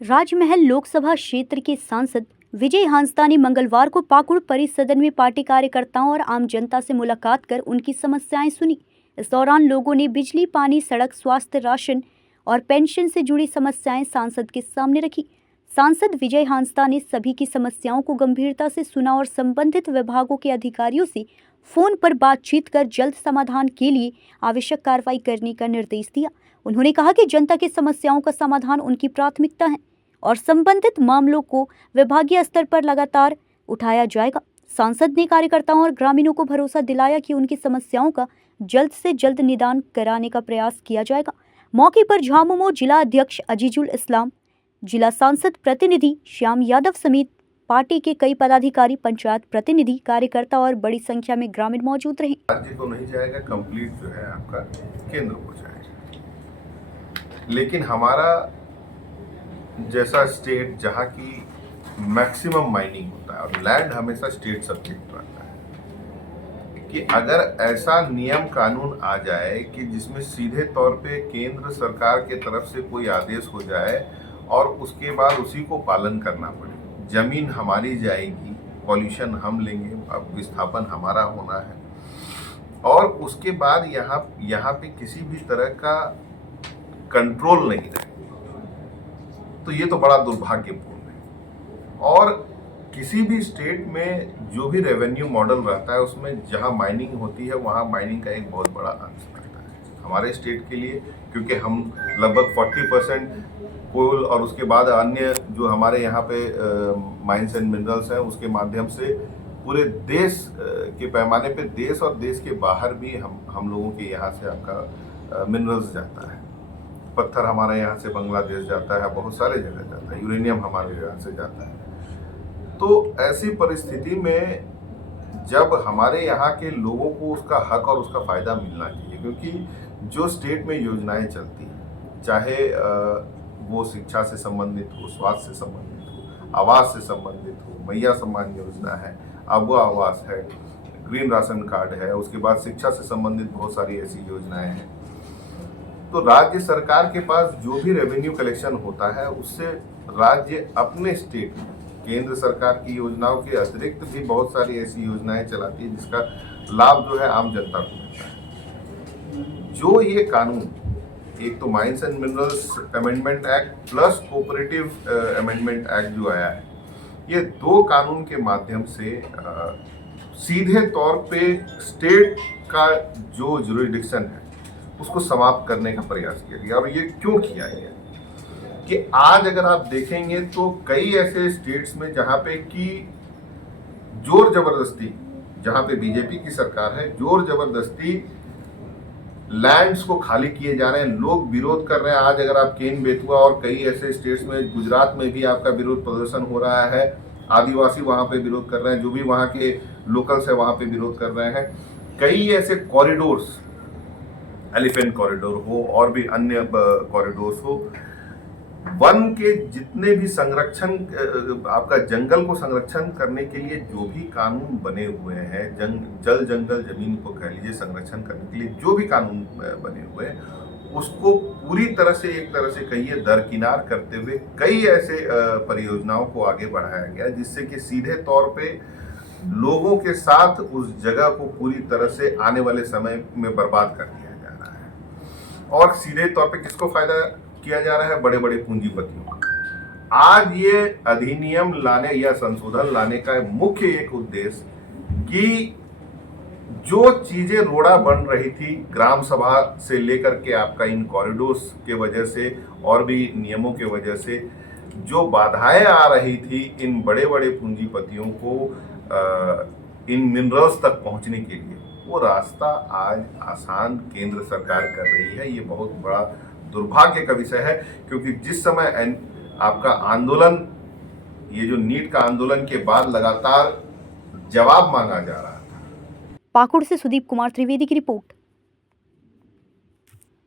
राजमहल लोकसभा क्षेत्र के सांसद विजय हांसदा ने मंगलवार को पाकुड़ परिसदन में पार्टी कार्यकर्ताओं और आम जनता से मुलाकात कर उनकी समस्याएं सुनी। इस दौरान लोगों ने बिजली, पानी, सड़क, स्वास्थ्य, राशन और पेंशन से जुड़ी समस्याएं सांसद के सामने रखी। सांसद विजय हांसदा ने सभी की समस्याओं को गंभीरता से सुना और संबंधित विभागों के अधिकारियों से फोन पर बातचीत कर जल्द समाधान के लिए आवश्यक कार्रवाई करने का निर्देश दिया। उन्होंने कहा कि जनता की समस्याओं का समाधान उनकी प्राथमिकता है और संबंधित मामलों को विभागीय स्तर पर लगातार उठाया जाएगा। सांसद ने कार्यकर्ताओं और ग्रामीणों को भरोसा दिलाया कि उनकी समस्याओं का जल्द से जल्द निदान कराने का प्रयास किया जाएगा। मौके पर झामुमो जिला अध्यक्ष अजीजुल इस्लाम, जिला सांसद प्रतिनिधि श्याम यादव समेत पार्टी के कई पदाधिकारी, पंचायत प्रतिनिधि, कार्यकर्ता और बड़ी संख्या में ग्रामीण मौजूद रहे। राज्य को नहीं जाएगा, कंप्लीट जो है आपका केंद्र को जाएगा। लेकिन हमारा जैसा स्टेट जहाँ की मैक्सिमम माइनिंग होता है और लैंड हमेशा स्टेट सब्जेक्ट रहता है, कि अगर ऐसा नियम कानून आ जाए कि जिसमें सीधे तौर पे केंद्र सरकार के तरफ से कोई आदेश हो जाए और उसके बाद उसी को पालन करना पड़े, जमीन हमारी जाएगी, पॉल्यूशन हम लेंगे, अब विस्थापन हमारा होना है और उसके बाद यहाँ पे किसी भी तरह का कंट्रोल नहीं रहे, तो ये तो बड़ा दुर्भाग्यपूर्ण है। और किसी भी स्टेट में जो भी रेवेन्यू मॉडल रहता है उसमें जहाँ माइनिंग होती है वहाँ माइनिंग का एक बहुत बड़ा अंश रहता है हमारे स्टेट के लिए, क्योंकि हम लगभग 40% कोल और उसके बाद अन्य जो हमारे यहाँ पे माइंस एंड मिनरल्स हैं उसके माध्यम से पूरे देश के पैमाने पे, देश और देश के बाहर भी हम लोगों के यहाँ से आपका मिनरल्स जाता है। पत्थर हमारे यहाँ से बांग्लादेश जाता है, बहुत सारे जगह जाता है, यूरेनियम हमारे यहाँ से जाता है। तो ऐसी परिस्थिति में जब हमारे यहाँ के लोगों को उसका हक और उसका फ़ायदा मिलना चाहिए, क्योंकि जो स्टेट में योजनाएं चलती हैं, चाहे वो शिक्षा से संबंधित हो, स्वास्थ्य से संबंधित हो, आवास से संबंधित हो, मैया सम्मान योजना है, आबुआ आवास है, ग्रीन राशन कार्ड है, उसके बाद शिक्षा से संबंधित बहुत सारी ऐसी योजनाएं हैं। तो राज्य सरकार के पास जो भी रेवेन्यू कलेक्शन होता है उससे राज्य अपने स्टेट में केंद्र सरकार की योजनाओं के अतिरिक्त भी बहुत सारी ऐसी योजनाएं चलाती है जिसका लाभ जो है आम जनता को मिलता है। जो ये कानून, एक तो mines and minerals amendment act plus cooperative amendment act जो आया है, ये दो कानून के माध्यम से सीधे तौर पे स्टेट का जो जुरिडिक्शन है उसको समाप्त करने का प्रयास किया गया। और ये क्यों किया गया कि आज अगर आप देखेंगे तो कई ऐसे स्टेट्स में जहाँ पे कि जोर जबरदस्ती, जहाँ पे बीजेपी की सरकार है, जोर जबरदस्ती लैंड्स को खाली किए जा रहे हैं, लोग विरोध कर रहे हैं। आज अगर आप केन बेतुआ और कई ऐसे स्टेट्स में, गुजरात में भी आपका विरोध प्रदर्शन हो रहा है, आदिवासी वहाँ पे विरोध कर रहे हैं, जो भी वहाँ के लोकल्स है वहाँ पे विरोध कर रहे हैं। कई ऐसे कॉरिडोर्स, एलिफेंट कॉरिडोर हो और भी अन्य कॉरिडोर्स हो, वन के जितने भी संरक्षण, आपका जंगल को संरक्षण करने के लिए जो भी कानून बने हुए हैं, जल जंगल जमीन को कह लीजिए संरक्षण करने के लिए जो भी कानून बने हुए हैं, उसको पूरी तरह से, एक तरह से कहिए दरकिनार करते हुए कई ऐसे परियोजनाओं को आगे बढ़ाया गया जिससे कि सीधे तौर पे लोगों के साथ उस जगह को पूरी तरह से आने वाले समय में बर्बाद कर दिया जा रहा है। और सीधे तौर पे किसको फायदा किया जा रहा है? बड़े बड़े पूंजीपतियों का। आज ये अधिनियम लाने या संशोधन लाने का मुख्य एक उद्देश्य कि जो चीजें रोड़ा बन रही थी ग्राम सभा से लेकर के आपका इन कॉरिडोर्स के वजह से और भी नियमों के वजह से जो बाधाएं आ रही थी इन बड़े बड़े पूंजीपतियों को इन मिनरल्स तक पहुंचने के लिए, वो रास्ता आज आसान केंद्र सरकार कर रही है। ये बहुत बड़ा दुर्भाग्य का विषय है, क्योंकि जिस समय आपका आंदोलन, ये जो नीट का आंदोलन के बाद लगातार जवाब मांगा जा रहा था। पाकुड़ से सुदीप कुमार त्रिवेदी की रिपोर्ट।